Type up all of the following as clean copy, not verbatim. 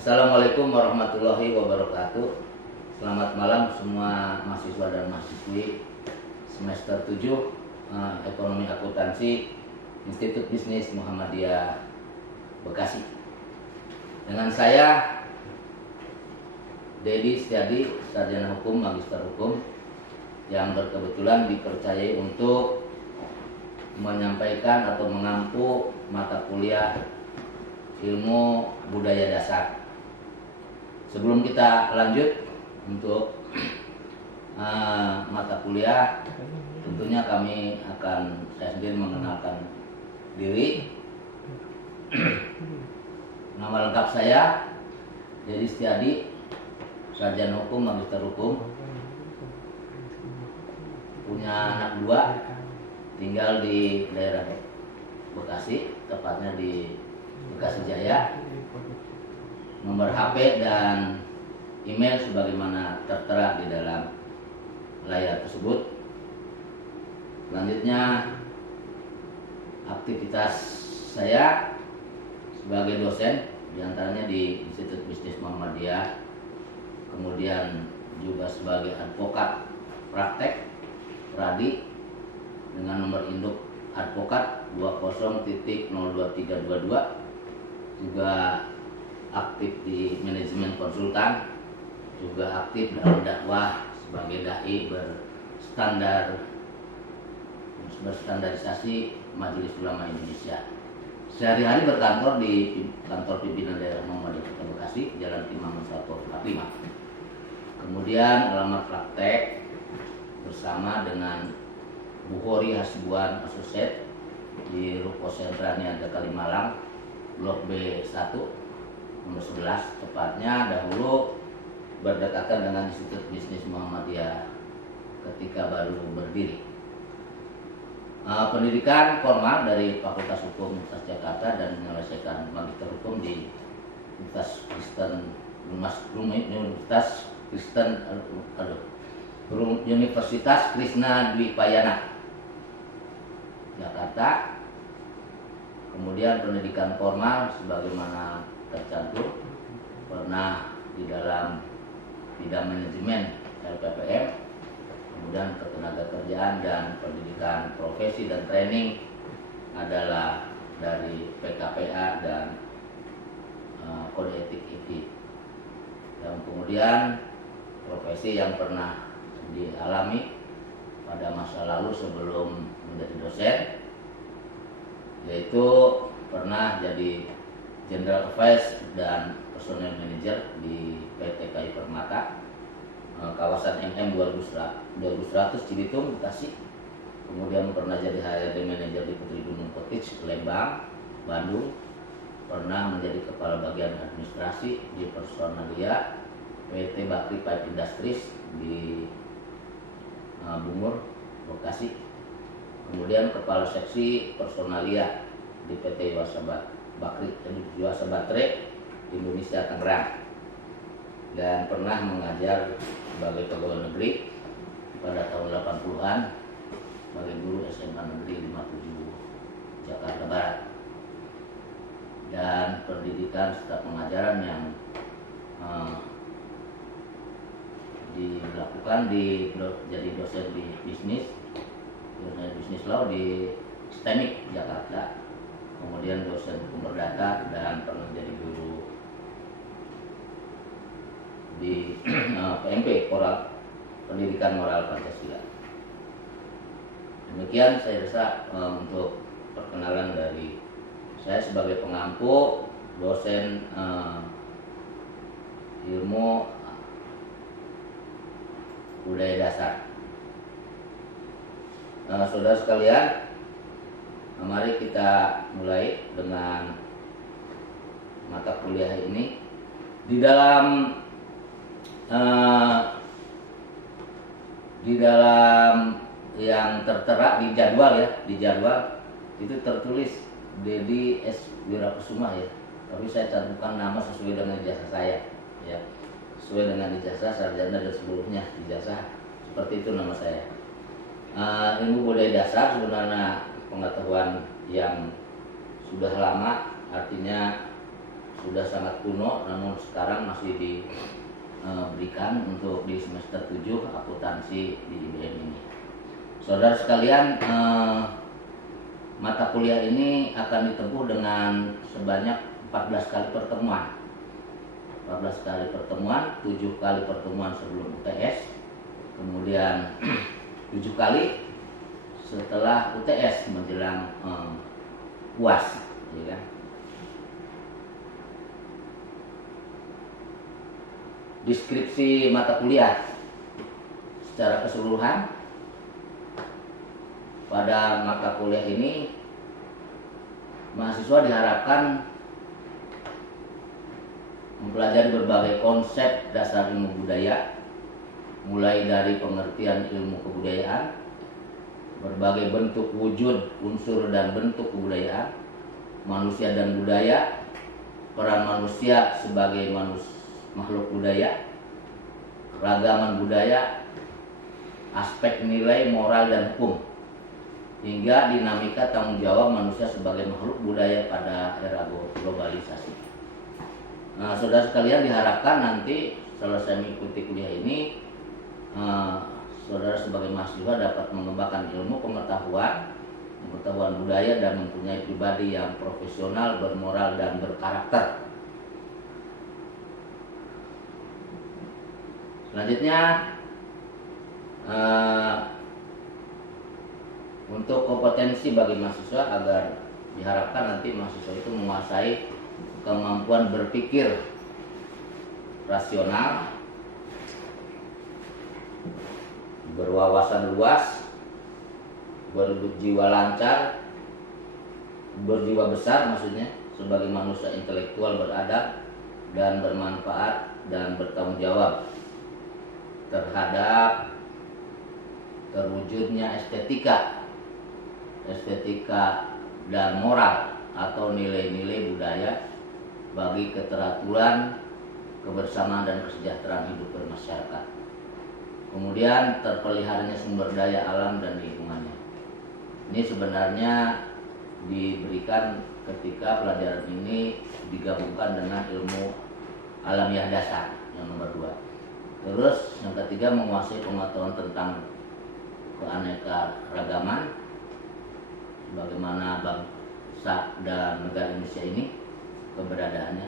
Assalamualaikum warahmatullahi wabarakatuh. Selamat malam semua mahasiswa dan mahasiswi semester 7 Ekonomi Akuntansi Institut Bisnis Muhammadiyah Bekasi. Dengan saya Dedi Setiadi, sarjana hukum, magister hukum, yang berkebetulan dipercayai untuk menyampaikan atau mengampu mata kuliah ilmu budaya dasar. Sebelum kita lanjut untuk mata kuliah, tentunya saya sendiri mengenalkan diri. Nama lengkap saya Dedi Setiadi, sarjana hukum, magister hukum, punya anak 2, tinggal di daerah Bekasi, tepatnya di Bekasi Jaya. Nomor HP dan email sebagaimana tertera di dalam layar tersebut. Selanjutnya, aktivitas saya sebagai dosen diantaranya di Institut Bisnis Muhammadiyah, kemudian juga sebagai advokat praktek Pradi dengan nomor induk advokat 20.02322, juga aktif di manajemen konsultan, juga aktif dalam dakwah sebagai dai berstandarisasi Majelis Ulama Indonesia. Sehari-hari berkantor di kantor pimpinan daerah Muhammadiyah Kota Bekasi, Jalan Timangun 145. Kemudian alamat praktek bersama dengan Bukhari Hasibuan Associate di Ruko Sentra Niaga Kalimalang, Blok B1, nomor 11, tepatnya dahulu berdekatan dengan Institut Bisnis Muhammadiyah ketika baru berdiri. Pendidikan formal dari Fakultas Hukum Universitas Jakarta dan menyelesaikan magister hukum di Universitas Krishna Dwipayana Jakarta. Kemudian pendidikan formal sebagaimana tercantum pernah di dalam bidang manajemen LPPM, kemudian ketenagakerjaan dan pendidikan profesi dan training adalah dari PKPA dan kode etik IPI. Dan kemudian profesi yang pernah dialami pada masa lalu sebelum menjadi dosen, yaitu pernah jadi General Affairs dan Personal Manager di PT KAI Permata, kawasan MM 2100 Cibitung, Bekasi. Kemudian pernah jadi HRD Manager di Putri Gunung Cottage, Lembang, Bandung. Pernah menjadi Kepala Bagian Administrasi di Personalia PT Bakri Pipe Industries di Bungur, Bekasi. Kemudian Kepala Seksi Personalia di PT Yuasa Baterai Indonesia Tangerang, dan pernah mengajar sebagai pegawai negeri pada tahun 80-an sebagai guru SMA Negeri 57 Jakarta Barat, dan pendidikan serta pengajaran yang dilakukan jadi dosen di bisnis law di STEMIK Jakarta, kemudian dosen hukum perdata, dan pernah jadi guru di PMP Pendidikan Moral Pancasila. Demikian saya rasa untuk perkenalan dari saya sebagai pengampu dosen ilmu budaya dasar. Saudara sekalian, mari kita mulai dengan mata kuliah ini. Di dalam yang tertera di jadwal itu tertulis Dedi S. Wirakusuma ya. Tapi saya cantumkan nama sesuai dengan ijazah saya ya. Sesuai dengan ijazah sarjana dan seluruhnya ijazah, seperti itu nama saya. Ilmu budaya dasar sebenarnya pengetahuan yang sudah lama, artinya sudah sangat kuno, namun sekarang masih diberikan untuk di semester 7 akuntansi di IBM ini. Saudara sekalian, mata kuliah ini akan ditempuh dengan sebanyak 14 kali pertemuan. 14 kali pertemuan, 7 kali pertemuan sebelum UTS, kemudian 7 kali setelah UTS menjelang UAS, ya kan? Deskripsi mata kuliah secara keseluruhan pada mata kuliah ini, mahasiswa diharapkan mempelajari berbagai konsep dasar ilmu budaya, mulai dari pengertian ilmu kebudayaan, berbagai bentuk wujud, unsur dan bentuk kebudayaan, manusia dan budaya, peran manusia sebagai makhluk budaya, keragaman budaya, aspek nilai, moral dan hukum, hingga dinamika tanggung jawab manusia sebagai makhluk budaya pada era globalisasi. Nah, saudara sekalian, diharapkan nanti selesai mengikuti kuliah ini, saudara sebagai mahasiswa dapat mengembangkan ilmu pengetahuan budaya dan mempunyai pribadi yang profesional, bermoral dan berkarakter. Selanjutnya, untuk kompetensi bagi mahasiswa agar diharapkan nanti mahasiswa itu menguasai kemampuan berpikir rasional, berwawasan luas, berjiwa lancar, berjiwa besar maksudnya, sebagai manusia intelektual beradab dan bermanfaat dan bertanggung jawab terhadap terwujudnya estetika dan moral atau nilai-nilai budaya bagi keteraturan, kebersamaan dan kesejahteraan hidup bermasyarakat. Kemudian terpeliharanya sumber daya alam dan lingkungannya. Ini sebenarnya diberikan ketika pelajaran ini digabungkan dengan ilmu alamiah dasar yang nomor 2. Terus yang ketiga, menguasai pengetahuan tentang keanekaragaman, bagaimana bangsa dan negara Indonesia ini keberadaannya,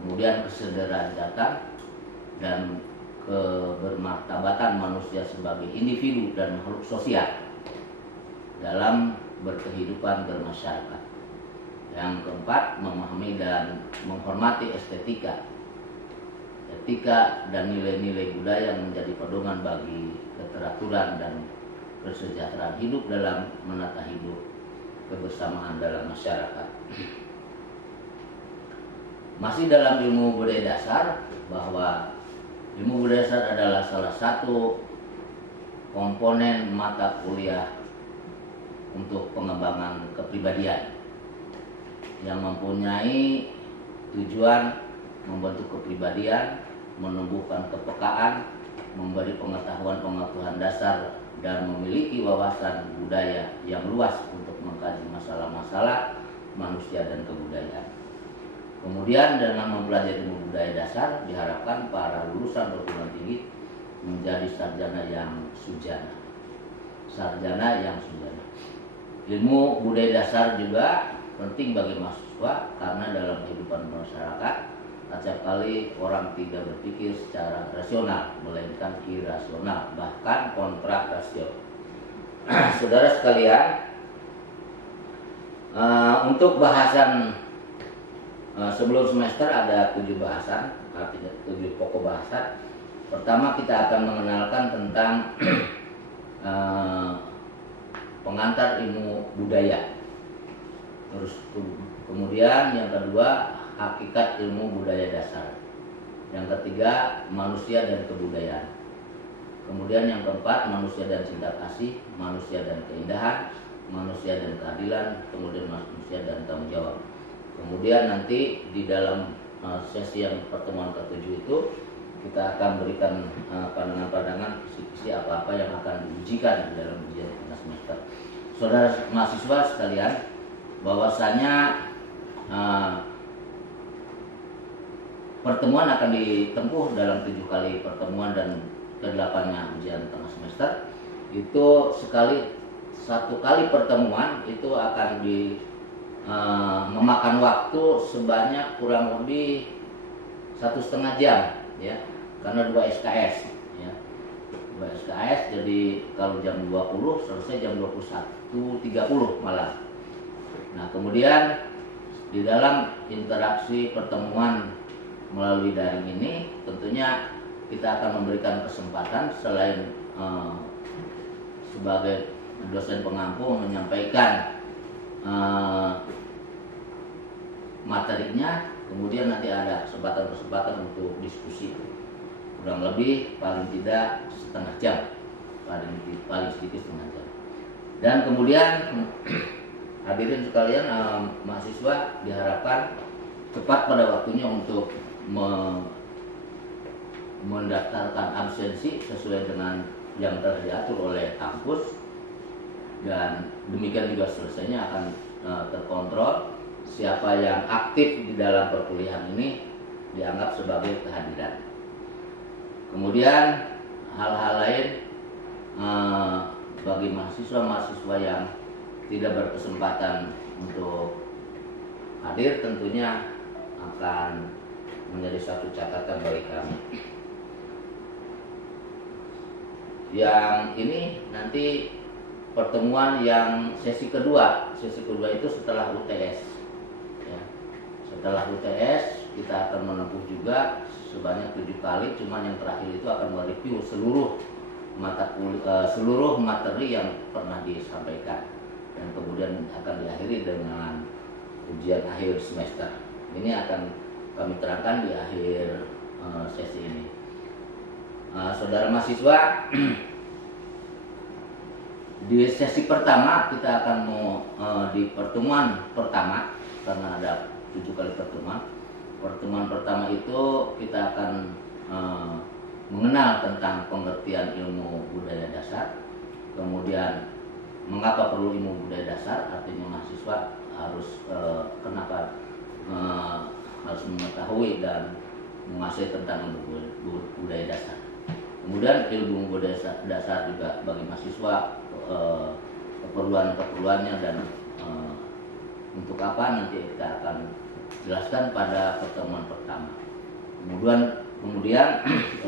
kemudian kesederajatan dan kebermartabatan manusia sebagai individu dan makhluk sosial dalam berkehidupan bermasyarakat. Yang keempat, memahami dan menghormati etika dan nilai-nilai budaya yang menjadi pedoman bagi keteraturan dan kesejahteraan hidup dalam menata hidup kebersamaan dalam masyarakat. Masih dalam ilmu budaya dasar, bahwa ilmu budaya dasar adalah salah satu komponen mata kuliah untuk pengembangan kepribadian yang mempunyai tujuan membentuk kepribadian, menumbuhkan kepekaan, memberi pengetahuan dasar dan memiliki wawasan budaya yang luas untuk mengkaji masalah-masalah manusia dan kebudayaan. Kemudian dengan mempelajari ilmu budaya dasar, diharapkan para lulusan perguruan tinggi menjadi sarjana yang sujana. Ilmu budaya dasar juga penting bagi mahasiswa karena dalam kehidupan masyarakat acap kali orang tidak berpikir secara rasional, melainkan irasional, bahkan kontra rasio. Saudara sekalian, untuk bahasan sebelum semester ada 7 bahasan, artinya 7 pokok bahasan. Pertama, kita akan mengenalkan tentang pengantar ilmu budaya. Terus kemudian yang kedua, hakikat ilmu budaya dasar. Yang ketiga, manusia dan kebudayaan. Kemudian yang keempat, manusia dan cinta kasih, manusia dan keindahan, manusia dan keadilan, kemudian manusia dan tanggung jawab. Kemudian nanti di dalam sesi yang pertemuan ke-7 itu kita akan berikan pandangan-pandangan kisi-kisi apa-apa yang akan diujikan di dalam ujian tengah semester. Saudara mahasiswa sekalian, bahwasanya pertemuan akan ditempuh dalam 7 kali pertemuan dan ke-8-nya ujian tengah semester. Itu satu kali pertemuan itu akan memakan waktu sebanyak kurang lebih 1,5 jam ya, karena 2 SKS ya. 2 SKS, jadi kalau jam 20 selesai jam 21.30 malam. Nah, kemudian di dalam interaksi pertemuan melalui daring ini tentunya kita akan memberikan kesempatan selain sebagai dosen pengampu menyampaikan materinya, kemudian nanti ada kesempatan untuk diskusi kurang lebih paling tidak setengah jam, paling sedikit setengah jam. Dan kemudian hadirin sekalian, mahasiswa diharapkan tepat pada waktunya untuk mendaftarkan absensi sesuai dengan yang telah diatur oleh kampus, dan demikian juga selesainya akan terkontrol siapa yang aktif di dalam perkuliahan ini dianggap sebagai kehadiran. Kemudian hal-hal lain bagi mahasiswa yang tidak berkesempatan untuk hadir tentunya akan menjadi satu catatan bagi kami. Yang ini nanti pertemuan yang sesi kedua itu setelah UTS ya. Setelah UTS kita akan menempuh juga sebanyak 7 kali, cuman yang terakhir itu akan mereview seluruh materi yang pernah disampaikan, dan kemudian akan diakhiri dengan ujian akhir semester. Ini akan kami terangkan di akhir sesi ini. Saudara mahasiswa, di sesi pertama kita akan di pertemuan pertama, karena ada 7 kali pertemuan. Pertemuan pertama itu kita akan mengenal tentang pengertian ilmu budaya dasar, kemudian mengapa perlu ilmu budaya dasar, artinya mahasiswa harus kenapa harus mengetahui dan menguasai tentang ilmu budaya dasar. Kemudian ilmu budaya dasar juga bagi mahasiswa keperluannya dan untuk apa nanti kita akan jelaskan pada pertemuan pertama. Kemudian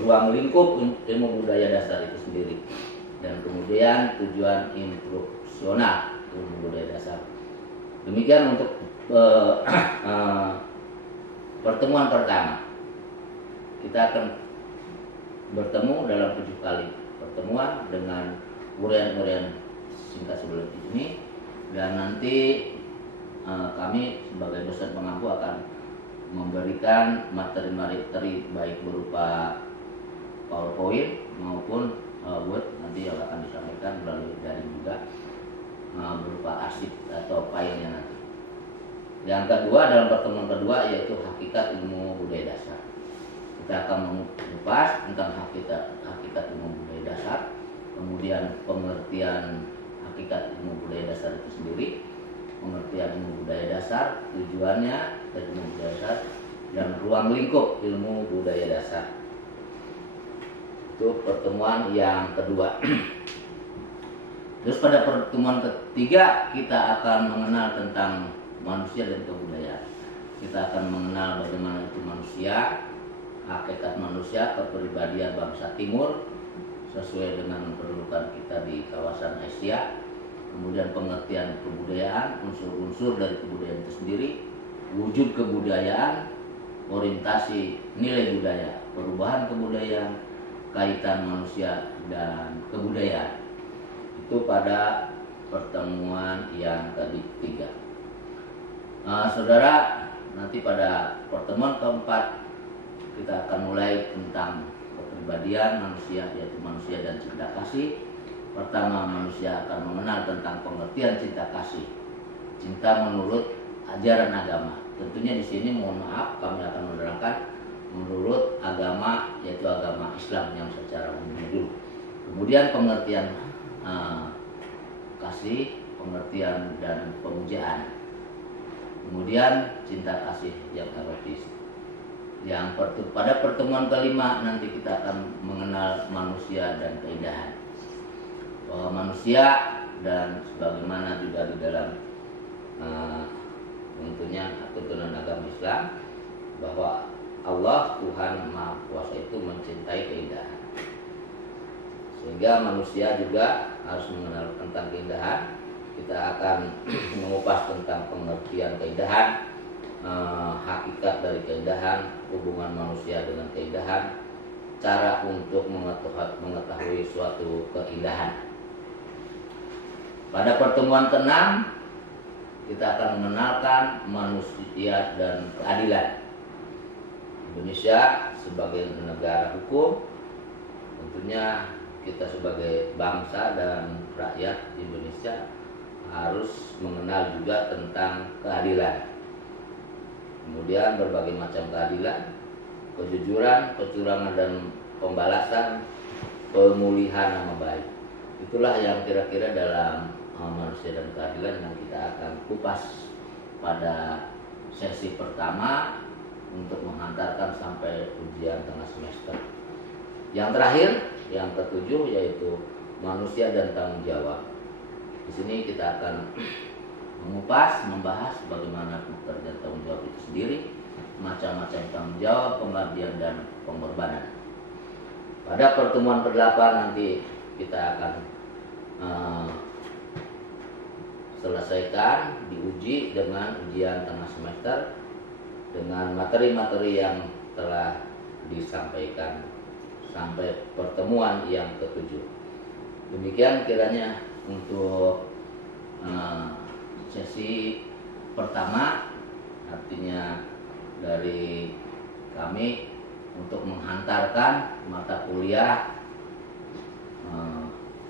ruang lingkup ilmu budaya dasar itu sendiri, dan kemudian tujuan instruksional ilmu budaya dasar. Demikian untuk pertemuan pertama. Kita akan bertemu dalam 7 kali pertemuan dengan uraian-uraian singkat sebelum ini, dan nanti kami sebagai dosen pengampu akan memberikan materi-materi baik berupa PowerPoint maupun Word nanti yang akan disampaikan melalui daring juga, berupa arsip atau filenya nanti. Yang kedua, dalam pertemuan kedua yaitu hakikat ilmu budaya dasar. Kita akan mengupas tentang hakikat ilmu budaya dasar, kemudian pengertian hakikat ilmu budaya dasar itu sendiri, pengertian ilmu budaya dasar, tujuannya dari ilmu budaya dasar, dan ruang lingkup ilmu budaya dasar. Itu pertemuan yang kedua. Terus pada pertemuan ketiga kita akan mengenal tentang manusia dan kebudayaan. Kita akan mengenal bagaimana itu manusia, hakikat manusia, kepribadian bangsa Timur sesuai dengan kedudukan kita di kawasan Asia. Kemudian pengertian kebudayaan, unsur-unsur dari kebudayaan itu sendiri, wujud kebudayaan, orientasi nilai budaya, perubahan kebudayaan, kaitan manusia dan kebudayaan. Itu pada pertemuan yang ketiga. Saudara, nanti pada pertemuan keempat kita akan mulai tentang kepribadian manusia, yaitu manusia dan cinta kasih. Pertama, manusia akan mengenal tentang pengertian cinta kasih, cinta menurut ajaran agama. Tentunya di sini mohon maaf kami akan menerangkan menurut agama, yaitu agama Islam yang secara umum dulu. Kemudian pengertian kasih, pengertian dan pemujaan. Kemudian cinta kasih yang erotis. Pada pertemuan kelima nanti kita akan mengenal manusia dan keindahan. Bahwa manusia dan sebagaimana juga di dalam tentunya tuntunan agama Islam, bahwa Allah Tuhan Maha Kuasa itu mencintai keindahan. Sehingga manusia juga harus mengenal tentang keindahan. Kita akan mengupas tentang pengertian keindahan, hakikat dari keindahan, hubungan manusia dengan keindahan, cara untuk mengetahui suatu keindahan. Pada pertemuan ke-6 kita akan mengenalkan manusia dan keadilan. Indonesia sebagai negara hukum, tentunya kita sebagai bangsa dan rakyat Indonesia harus mengenal juga tentang keadilan. Kemudian berbagai macam keadilan, kejujuran, kecurangan dan pembalasan, pemulihan nama baik. Itulah yang kira-kira dalam manusia dan keadilan yang kita akan kupas pada sesi pertama untuk menghantarkan sampai ujian tengah semester. Yang terakhir, yang ke-7 yaitu manusia dan tanggung jawab. Di sini kita akan mengupas, membahas bagaimana pekerjaan tanggung jawab itu sendiri, macam-macam tanggung jawab, pengabdian dan pengorbanan. Pada pertemuan ke-8 nanti kita akan selesaikan, diuji dengan ujian tengah semester dengan materi-materi yang telah disampaikan sampai pertemuan yang ke-7. Demikian kiranya untuk sesi pertama, artinya dari kami untuk menghantarkan mata kuliah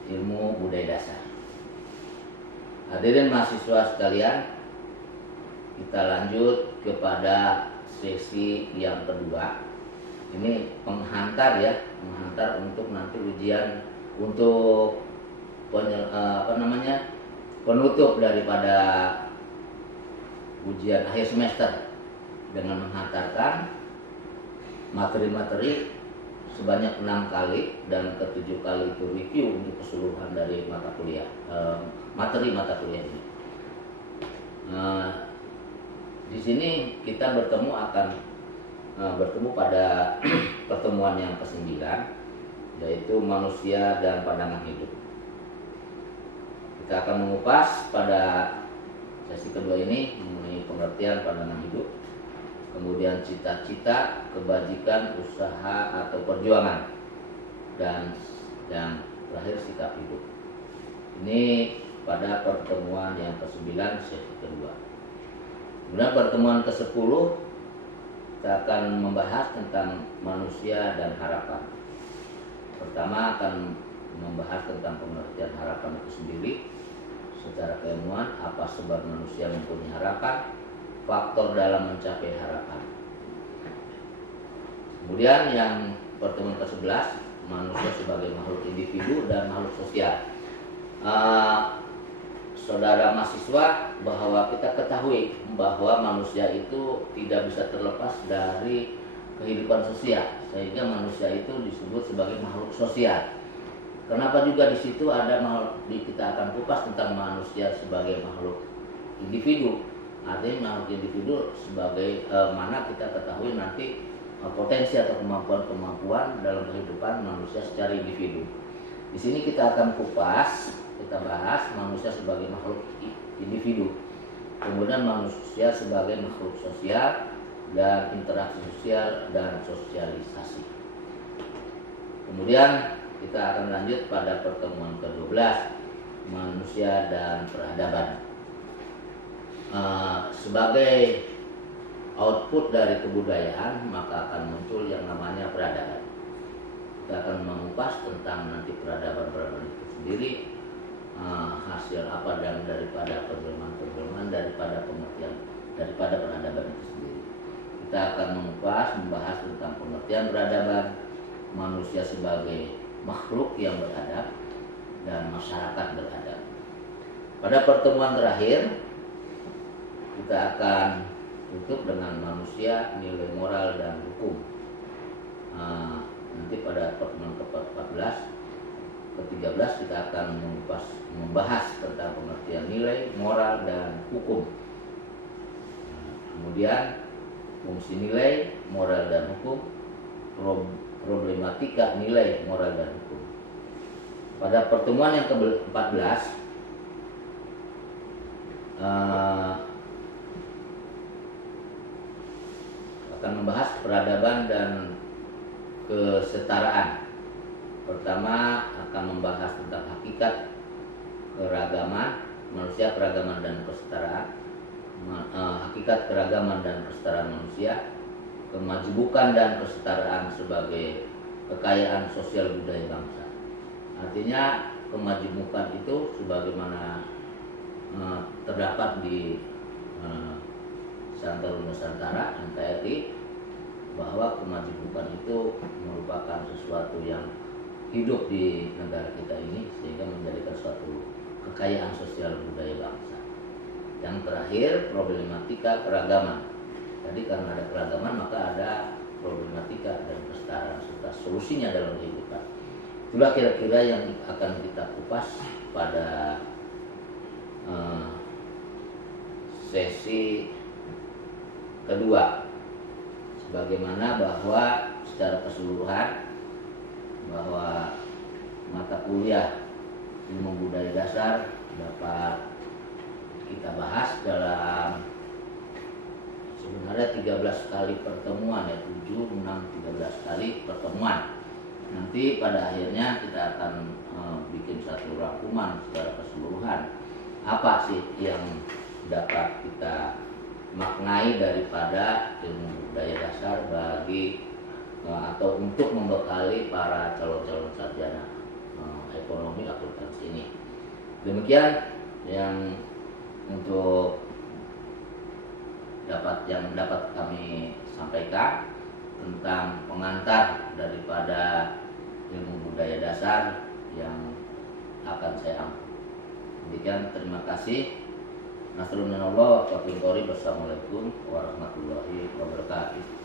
ilmu budaya dasar. Hadirin mahasiswa sekalian, kita lanjut kepada sesi yang kedua. Ini penghantar ya, penghantar untuk nanti ujian untuk penutup daripada ujian akhir semester dengan menghantarkan materi-materi sebanyak 6 kali dan ke-7 kali itu review untuk keseluruhan dari mata kuliah, materi mata kuliah ini. Di sini kita bertemu pada pertemuan yang ke-9, yaitu manusia dan pandangan hidup. Kita akan mengupas pada sesi kedua ini mengenai pengertian pandangan hidup, kemudian cita-cita, kebajikan, usaha atau perjuangan, dan yang terakhir sikap hidup. Ini pada pertemuan yang ke-9 sesi kedua. Kemudian pertemuan ke-10 kita akan membahas tentang manusia dan harapan. Pertama akan membahas tentang pengertian harapan itu sendiri secara keilmuan, apa sebab manusia mempunyai harapan, faktor dalam mencapai harapan. Kemudian yang pertemuan ke-11, manusia sebagai makhluk individu dan makhluk sosial. Saudara mahasiswa, bahwa kita ketahui bahwa manusia itu tidak bisa terlepas dari kehidupan sosial, sehingga manusia itu disebut sebagai makhluk sosial. Kenapa juga di situ ada kita akan kupas tentang manusia sebagai makhluk individu. Artinya makhluk individu sebagai mana kita ketahui nanti potensi atau kemampuan-kemampuan dalam kehidupan manusia secara individu. Di sini kita akan kupas, kita bahas manusia sebagai makhluk individu, kemudian manusia sebagai makhluk sosial dan interaksi sosial dan sosialisasi. Kemudian kita akan lanjut pada pertemuan ke-12, manusia dan peradaban. Sebagai output dari kebudayaan, maka akan muncul yang namanya peradaban. Kita akan mengupas tentang nanti peradaban itu sendiri, hasil apa dan daripada penjelmaan daripada pengertian daripada peradaban itu sendiri. Kita akan membahas tentang pengertian peradaban, manusia sebagai makhluk yang beradab, dan masyarakat beradab. Pada pertemuan terakhir kita akan tutup dengan manusia, nilai moral dan hukum. Nanti pada pertemuan ke-14, ke-13 kita akan membahas tentang pengertian nilai, moral, dan hukum. Kemudian fungsi nilai, moral, dan hukum, problematika nilai, moral, dan hukum. Pada pertemuan yang ke-14 akan membahas peradaban dan kesetaraan. Pertama akan membahas tentang hakikat keragaman manusia, keragaman dan kesetaraan, hakikat keragaman dan kesetaraan manusia, kemajemukan dan kesetaraan sebagai kekayaan sosial budaya bangsa. Artinya kemajemukan itu sebagaimana terdapat di Santara Nusantara NKRI, bahwa kemajemukan itu merupakan sesuatu yang hidup di negara kita ini sehingga menjadikan suatu kekayaan sosial budaya bangsa. Yang terakhir, problematika keragaman. Jadi karena ada keragaman maka ada problematika dan kesetaraan serta solusinya dalam kehidupan. Itulah kira-kira yang akan kita kupas pada sesi kedua, sebagaimana bahwa secara keseluruhan bahwa mata kuliah ilmu budaya dasar dapat kita bahas dalam sebenarnya 13 kali pertemuan, ya 7, 6, 13 kali pertemuan. Nanti pada akhirnya kita akan bikin satu rangkuman secara keseluruhan. Apa sih yang dapat kita maknai daripada ilmu budaya dasar bagi atau untuk membekali para calon-calon sarjana ekonomi akuntansi ini. Demikian yang untuk dapat kami sampaikan tentang pengantar daripada ilmu budaya dasar yang akan saya ambil. Demikian, terima kasih. Nasrullah wa Wassalamualaikum warahmatullahi wabarakatuh.